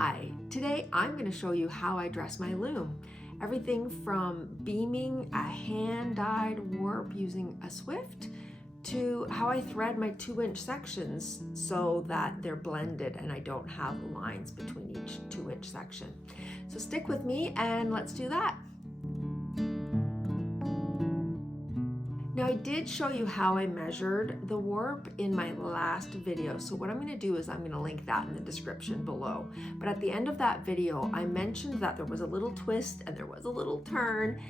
Hi, today I'm going to show you how I dress my loom. Everything from beaming a hand-dyed warp using a Swift to how I thread my 2-inch sections so that they're blended and I don't have lines between each 2-inch section. So stick with me and let's do that. Now I did show you how I measured the warp in my last video, so what I'm going to do is I'm going to link that in the description below. But at the end of that video, I mentioned that there was a little twist and there was a little turn,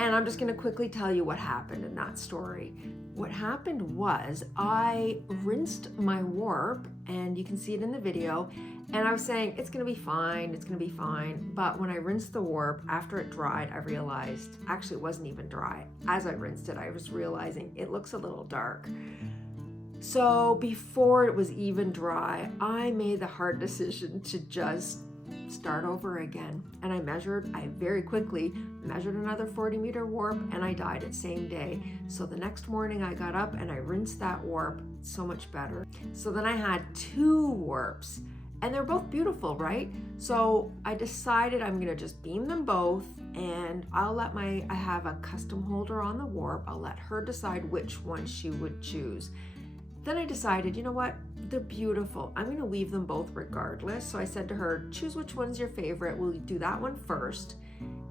and I'm just going to quickly tell you what happened in that story. What happened was I rinsed my warp, and you can see it in the video, and I was saying, it's gonna be fine, it's gonna be fine. But when I rinsed the warp, after it dried, I realized, actually it wasn't even dry. As I rinsed it, I was realizing it looks a little dark. So before it was even dry, I made the hard decision to just start over again. And I very quickly measured another 40-meter warp, and I dyed it same day. So the next morning I got up and I rinsed that warp, so much better. So then I had 2 warps. And they're both beautiful, right? So I decided I'm gonna just beam them both, and I have a custom holder on the warp. I'll let her decide which one she would choose. Then I decided, you know what? They're beautiful. I'm gonna weave them both regardless. So I said to her, choose which one's your favorite. We'll do that one first.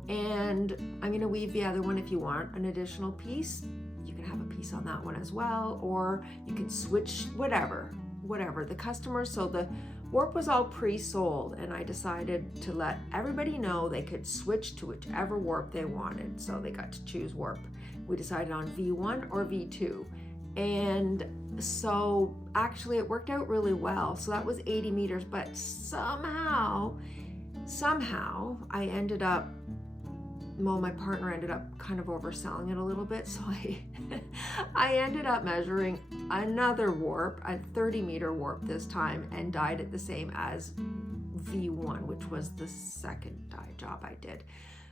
And I'm gonna weave the other one if you want an additional piece. You can have a piece on that one as well, or you can switch, whatever. The customer, so the warp was all pre-sold, and I decided to let everybody know they could switch to whichever warp they wanted. So they got to choose warp. We decided on V1 or V2. And so actually it worked out really well. So that was 80 meters, but somehow I ended up, well, my partner ended up kind of overselling it a little bit. So I ended up measuring another warp, a 30-meter warp this time, and dyed it the same as V1, which was the second dye job I did.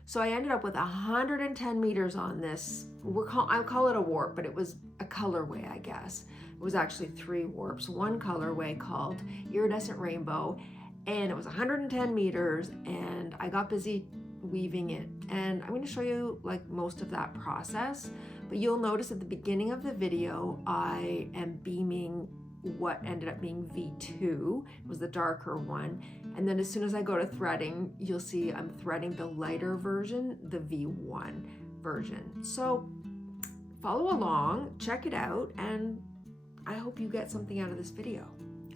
So I ended up with 110 meters on this. I call it a warp, but it was a colorway, I guess. It was actually 3 warps, one colorway called Iridescent Rainbow, and it was 110 meters, and I got busy weaving it. And I'm going to show you like most of that process, but you'll notice at the beginning of the video, I am beaming what ended up being V2. It was the darker one. And then as soon as I go to threading, you'll see I'm threading the lighter version, the V1 version. So follow along, check it out, and I hope you get something out of this video.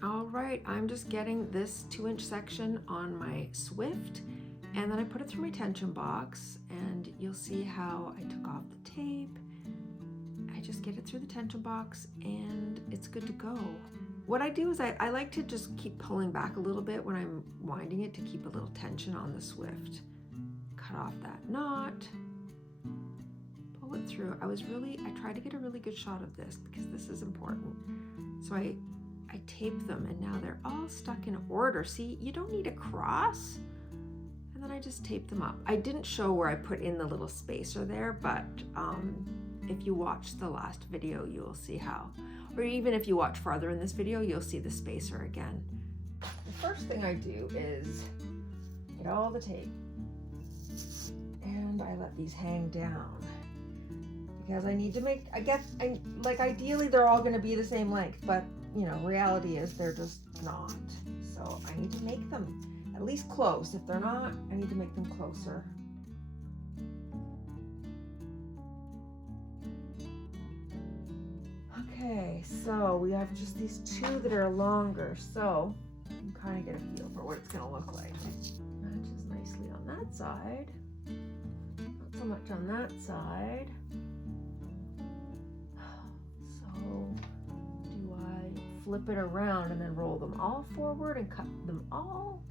All right, I'm just getting this 2-inch section on my Swift, and then I put it through my tension box, and you'll see how I took off the tape. I just get it through the tension box and it's good to go. What I do is I like to just keep pulling back a little bit when I'm winding it to keep a little tension on the Swift. Cut off that knot, pull it through. I tried to get a really good shot of this because this is important. So I tape them, and now they're all stuck in order. See, you don't need a cross. And then I just tape them up. I didn't show where I put in the little spacer there, but if you watch the last video, you will see how. Or even if you watch farther in this video, you'll see the spacer again. The first thing I do is get all the tape, and I let these hang down because I need to make, like ideally they're all gonna be the same length, but you know, reality is they're just not. So I need to make them at least close. If they're not, I need to make them closer. Okay, so we have just these 2 that are longer, so you can kind of get a feel for what it's gonna look like. Matches nicely on that side, not so much on that side. So do I flip it around and then roll them all forward and cut them all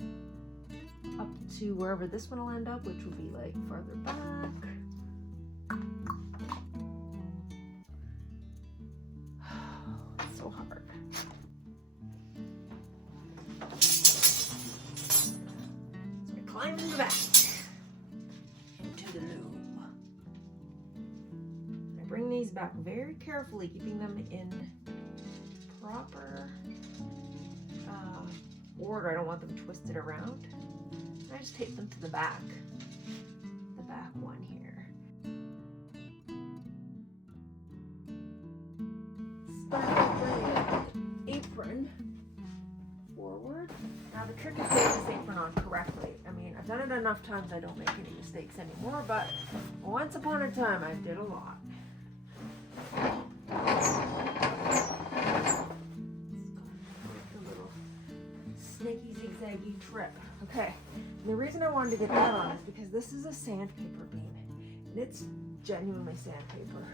up to wherever this one will end up, which will be like farther back? It's so hard. So I climb in the back into the loom. I bring these back very carefully, keeping them in proper order. I don't want them twisted around. I just tape them to the back one here. Start bringing the apron forward. Now the trick is getting this apron on correctly. I mean, I've done it enough times I don't make any mistakes anymore, but once upon a time I did a lot. Snaky zigzaggy trip. Okay, and the reason I wanted to get that on is because this is a sandpaper beam, and it's genuinely sandpaper.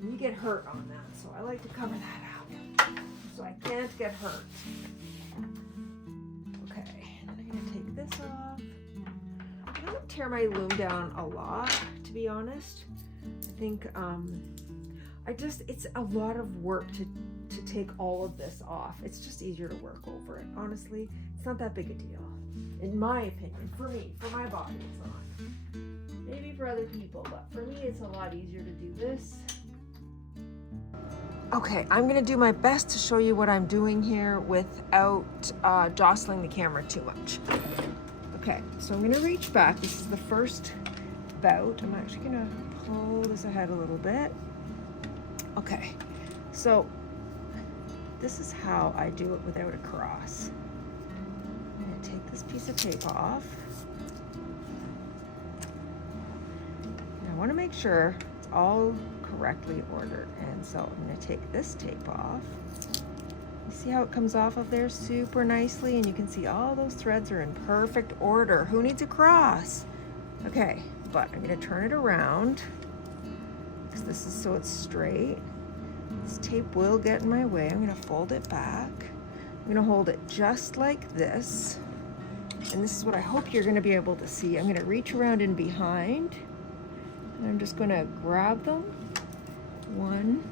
And you get hurt on that, so I like to cover that out so I can't get hurt. Okay, and then I'm gonna take this off. I don't tear my loom down a lot, to be honest. I think it's a lot of work to take all of this off. It's just easier to work over it. Honestly, it's not that big a deal. In my opinion, for me, for my body, it's not. Maybe for other people, but for me, it's a lot easier to do this. Okay, I'm gonna do my best to show you what I'm doing here without jostling the camera too much. Okay, so I'm gonna reach back. This is the first bout. I'm actually gonna pull this ahead a little bit. Okay, so this is how I do it without a cross. I'm going to take this piece of tape off. And I want to make sure it's all correctly ordered. And so I'm going to take this tape off. You see how it comes off of there super nicely? And you can see all those threads are in perfect order. Who needs a cross? Okay, but I'm going to turn it around because this is so it's straight. This tape will get in my way. I'm going to fold it back. I'm going to hold it just like this. And this is what I hope you're going to be able to see. I'm going to reach around in behind. And I'm just going to grab them. One,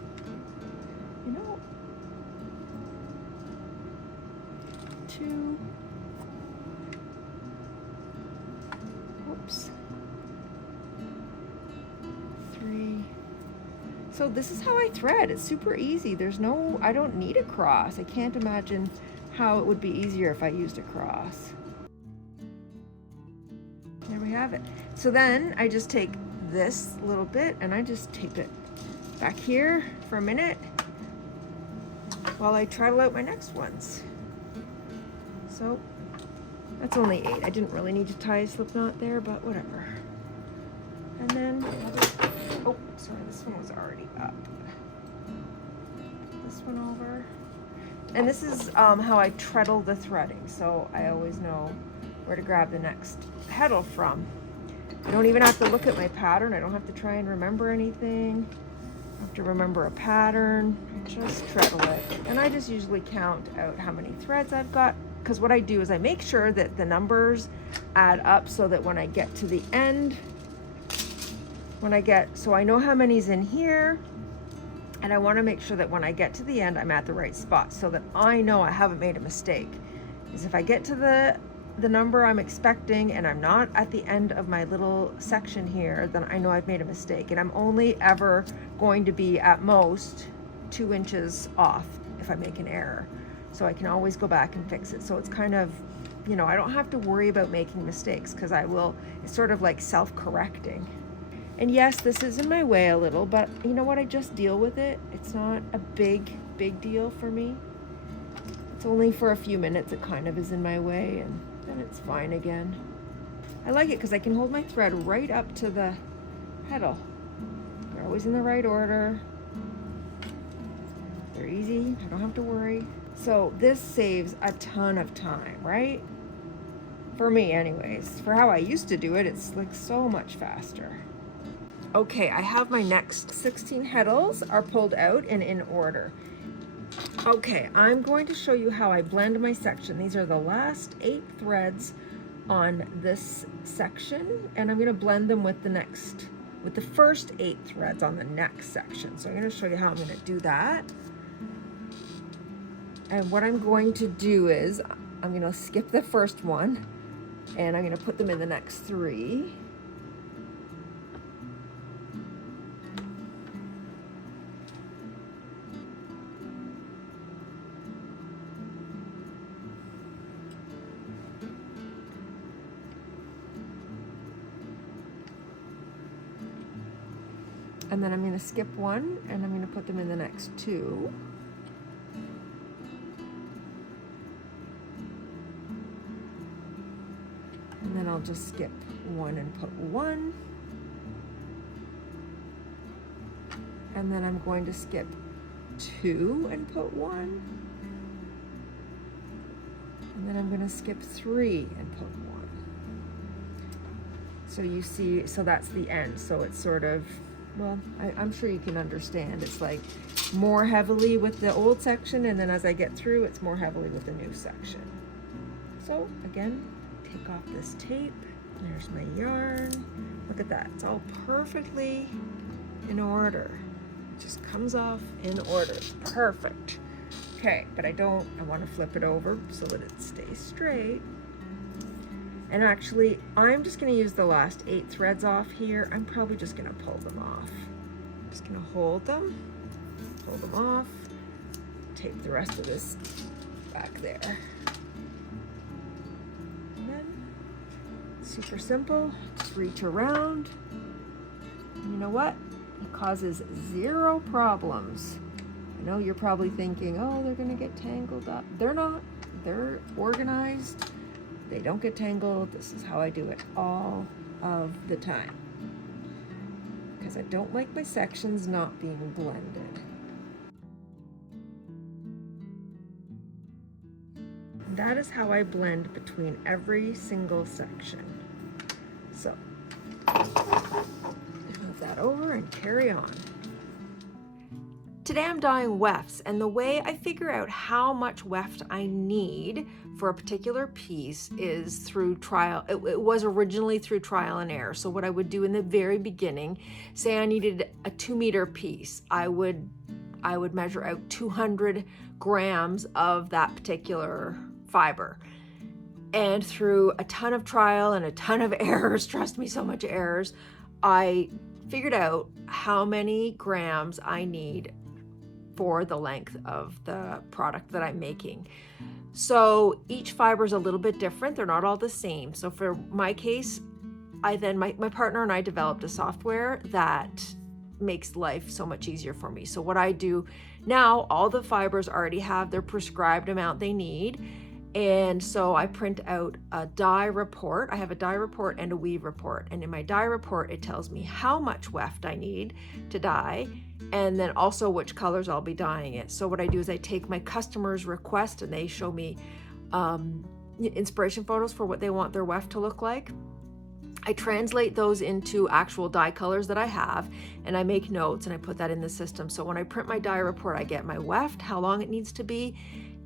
two. Whoops. Three. So this is how I thread. It's super easy. I don't need a cross. I can't imagine how it would be easier if I used a cross. There we have it. So then I just take this little bit and I just tape it back here for a minute while I treadle out my next ones. So that's only 8. I didn't really need to tie a slip knot there, but whatever. And then oh, sorry, this one was already up. This one over. And this is how I treadle the threading, so I always know where to grab the next heddle from. I don't even have to look at my pattern. I don't have to try and remember anything. I have to remember a pattern. I just treadle it. And I just usually count out how many threads I've got, because what I do is I make sure that the numbers add up so that when I get to the end, so I know how many's in here, and I want to make sure that when I get to the end, I'm at the right spot so that I know I haven't made a mistake. Because if I get to the number I'm expecting and I'm not at the end of my little section here, then I know I've made a mistake, and I'm only ever going to be at most 2 inches off if I make an error. So I can always go back and fix it. So it's kind of, I don't have to worry about making mistakes because it's sort of like self-correcting. And yes, this is in my way a little, but you know what? I just deal with it. It's not a big deal for me. It's only for a few minutes it kind of is in my way, and then it's fine again. I like it because I can hold my thread right up to the heddle. They're always in the right order. They're easy. I don't have to worry. So this saves a ton of time, right? For me anyways. For how I used to do it, it's like so much faster. Okay, I have my next 16 heddles are pulled out and in order. Okay, I'm going to show you how I blend my section. These are the last 8 threads on this section, and I'm going to blend them with the first 8 threads on the next section. So I'm going to show you how I'm going to do that. And what I'm going to do is I'm going to skip the first one and I'm going to put them in the next 3. And then I'm going to skip one and I'm going to put them in the next two. And then I'll just skip one and put one. And then I'm going to skip two and put one. And then I'm going to skip three and put one. So you see, so that's the end. So it's sort of, well, I'm sure you can understand. It's like more heavily with the old section, and then as I get through, it's more heavily with the new section. So again, take off this tape. There's my yarn. Look at that. It's all perfectly in order. It just comes off in order. It's perfect. Okay, but I want to flip it over so that it stays straight. And actually, I'm just going to use the last 8 threads off here. I'm probably just going to pull them off. I'm just going to hold them off, tape the rest of this back there. And then, super simple, just reach around. And you know what? It causes 0 problems. I know you're probably thinking, oh, they're going to get tangled up. They're not. They're organized. They don't get tangled. This is how I do it all of the time, because I don't like my sections not being blended. That is how I blend between every single section. So, move that over and carry on. Today I'm dyeing wefts, and the way I figure out how much weft I need for a particular piece is through trial. It was originally through trial and error. So what I would do in the very beginning, say I needed a 2-meter piece, I would measure out 200 grams of that particular fiber. And through a ton of trial and a ton of errors, trust me, so much errors, I figured out how many grams I need for the length of the product that I'm making. So each fiber is a little bit different. They're not all the same. So for my case, my partner and I developed a software that makes life so much easier for me. So what I do now, all the fibers already have their prescribed amount they need. And so I print out a dye report. I have a dye report and a weave report. And in my dye report, it tells me how much weft I need to dye, and then also which colors I'll be dyeing it. So what I do is I take my customer's request and they show me inspiration photos for what they want their weft to look like. I translate those into actual dye colors that I have, and I make notes and I put that in the system. So when I print my dye report, I get my weft, how long it needs to be,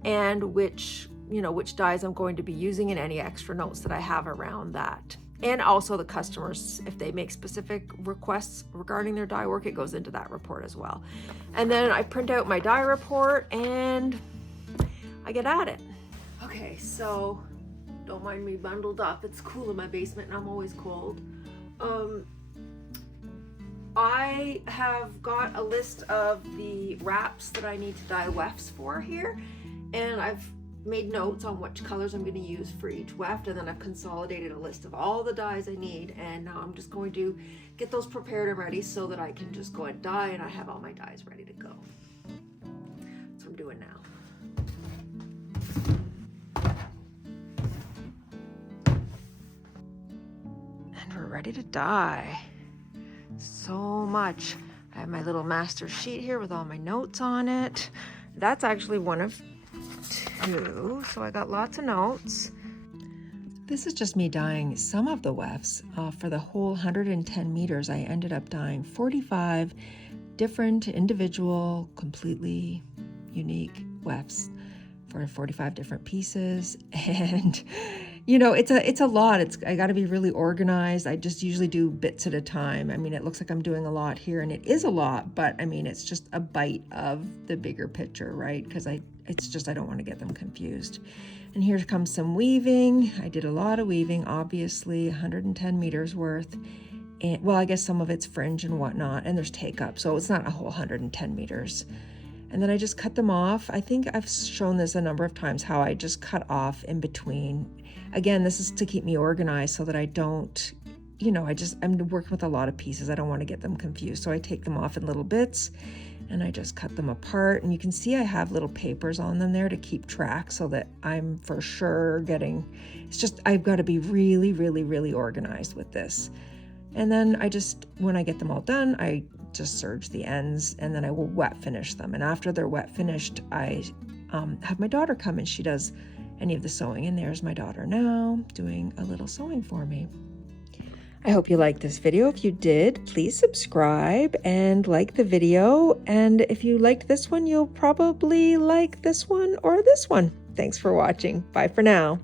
and which dyes I'm going to be using, and any extra notes that I have around that. And also the customers, if they make specific requests regarding their dye work, it goes into that report as well. And then I print out my dye report and I get at it. Okay, so don't mind me bundled up. It's cool in my basement and I'm always cold. I have got a list of the wraps that I need to dye wefts for here, and I've made notes on which colors I'm going to use for each weft, and then I've consolidated a list of all the dyes I need, and now I'm just going to get those prepared and ready so that I can just go and dye, and I have all my dyes ready to go. That's what I'm doing now. And we're ready to dye. So much. I have my little master sheet here with all my notes on it. That's actually one of 2, so I got lots of notes. This is just me dyeing some of the wefts. For the whole 110 meters, I ended up dyeing 45 different individual, completely unique wefts for 45 different pieces. And it's a lot. I got to be really organized. I just usually do bits at a time. I mean, it looks like I'm doing a lot here, and it is a lot, but I mean, it's just a bite of the bigger picture, right? Because I don't want to get them confused. And here comes some weaving. I did a lot of weaving, obviously, 110 meters worth. And well, I guess some of it's fringe and whatnot, and there's take up, so it's not a whole 110 meters. And then I just cut them off. I think I've shown this a number of times, how I just cut off in between. Again, this is to keep me organized so that I don't you know, I'm working with a lot of pieces. I don't want to get them confused. So I take them off in little bits and I just cut them apart. And you can see I have little papers on them there to keep track so that I'm for sure getting, it's just, I've got to be really, really, really organized with this. And then when I get them all done, I just serge the ends and then I will wet finish them. And after they're wet finished, I have my daughter come and she does any of the sewing. And there's my daughter now doing a little sewing for me. I hope you liked this video. If you did, please subscribe and like the video. And if you liked this one, you'll probably like this one or this one. Thanks for watching. Bye for now.